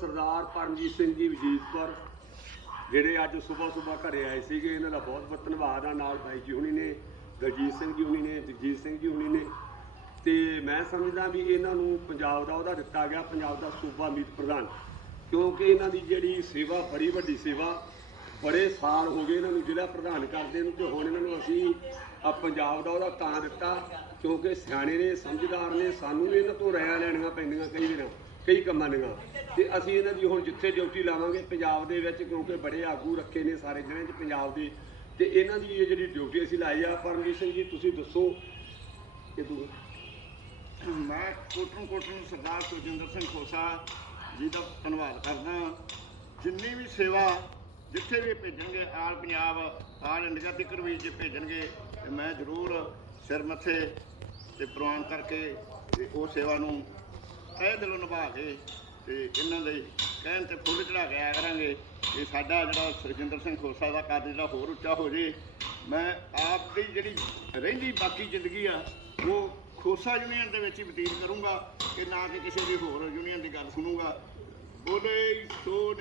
ਸਰਦਾਰ ਪਰਮਜੀਤ ਸਿੰਘ ਜੀ ਵਜੀਦਪੁਰ ਜਿਹੜੇ ਅੱਜ ਸਵੇਰ ਸਵੇਰ ਘਰੇ ਆਏ ਸੀਗੇ, ਇਹਨਾਂ ਦਾ ਬਹੁਤ ਬਹੁਤ ਧੰਨਵਾਦ ਆ ਨਾਲ ਬਾਈ ਜੀ ਹੁਣੀ ਨੇ, ਦਲਜੀਤ ਸਿੰਘ ਜੀ ਹੁਣੀ ਨੇ ਜਗਜੀਤ ਸਿੰਘ ਜੀ ਹੁਣੀ ਨੇ। ਤੇ ਮੈਂ ਸਮਝਦਾ ਵੀ ਇਹਨਾਂ ਨੂੰ ਪੰਜਾਬ ਦਾ ਉਹਦਾ ਦਿੱਤਾ ਗਿਆ, ਪੰਜਾਬ ਦਾ ਸੂਬਾ ਮੀਤ ਪ੍ਰਧਾਨ, ਕਿਉਂਕਿ ਇਹਨਾਂ ਦੀ ਜਿਹੜੀ ਸੇਵਾ, ਬੜੀ ਵੱਡੀ ਸੇਵਾ, ਬੜੇ ਸਾਲ ਹੋ ਗਏ ਇਹਨਾਂ ਨੂੰ ਜ਼ਿਲ੍ਹਾ ਪ੍ਰਧਾਨ ਕਰਦੇ ਨੂੰ, ਤੇ ਹੁਣ ਇਹਨਾਂ ਨੂੰ ਅਸੀਂ ਪੰਜਾਬ ਦਾ ਉਹਦਾ ਤਾਂ ਦਿੱਤਾ, ਕਿਉਂਕਿ ਸਿਆਣੇ ਨੇ, ਸਮਝਦਾਰ ਨੇ, ਸਾਨੂੰ ਵੀ ਇਹਨਾਂ ਤੋਂ ਰਾਇ ਲੈਣੀਆਂ ਪੈਂਦੀਆਂ ਕਈ ਵਾਰ। ਕਈ ਕੰਮਾਂ ਦੀਆਂ ਤੇ ਅਸੀਂ ਇਹਨਾਂ ਦੀ ਹੁਣ ਜਿੱਥੇ ਡਿਊਟੀ ਲਾਵਾਂਗੇ, ਪੰਜਾਬ ਦੇ ਵਿੱਚ ਕਿਉਂਕਿ ਬੜੇ ਆਗੂ ਰੱਖੇ ਨੇ ਸਾਰੇ ਜ਼ਿਲ੍ਹਿਆਂ 'ਚ ਪੰਜਾਬ ਦੇ। ਤੇ ਇਹਨਾਂ ਦੀ ਇਹ ਜਿਹੜੀ ਡਿਊਟੀ ਅਸੀਂ ਲਾਈ ਆ ਪਰਮਜੀਤ ਸਿੰਘ ਜੀ, ਤੁਸੀਂ ਦੱਸੋ। ਕਿ ਤੂੰ ਮੈਂ ਕੋਟਨ ਕੋਟਨ ਸਰਦਾਰ ਸੁਜਿੰਦਰ ਸਿੰਘ ਖੋਸਾ ਜੀ ਦਾ ਧੰਨਵਾਦ ਕਰਦਾ ਜਿੰਨੀ ਵੀ ਸੇਵਾ ਜਿੱਥੇ ਵੀ ਭੇਜਣਗੇ, ਆਲ ਪੰਜਾਬ, ਆਲ ਇੰਡੀਆ ਤੱਕ ਵੀ ਜੇ ਭੇਜਣਗੇ, ਤੇ ਮੈਂ ਜ਼ਰੂਰ ਸਿਰ ਮੱਥੇ ਤੇ ਪ੍ਰਵਾਨ ਕਰਕੇ ਤੇ ਉਹ ਸੇਵਾ ਨੂੰ ਤਹਿ ਦਿਲੋਂ ਨਿਭਾ ਕੇ ਤੇ ਇਹਨਾਂ ਦੇ ਕਹਿਣ ਤੇ ਫੁੱਲ ਚੜਾ ਕੇ ਆਇਆ ਕਰਾਂਗੇ ਕਿ ਸਾਡਾ ਜਿਹੜਾ ਸੁਰਜਿੰਦਰ ਸਿੰਘ ਖੋਸਾ ਦਾ ਕੱਦ ਜਿਹੜਾ ਹੋਰ ਉੱਚਾ ਹੋ ਜੇ, ਮੈਂ ਆਪ ਦੀ ਜਿਹੜੀ ਰਹਿੰਦੀ ਬਾਕੀ ਜ਼ਿੰਦਗੀ ਆ, ਉਹ ਖੋਸਾ ਯੂਨੀਅਨ ਦੇ ਵਿੱਚ ਹੀ ਬਤੀਤ ਕਰੂੰਗਾ ਕਿ ਨਾ ਕਿ ਕਿਸੇ ਦੀ ਹੋਰ ਯੂਨੀਅਨ ਦੀ ਗੱਲ ਸੁਣੂਗਾ। ਬੋਲੇ ਸੋ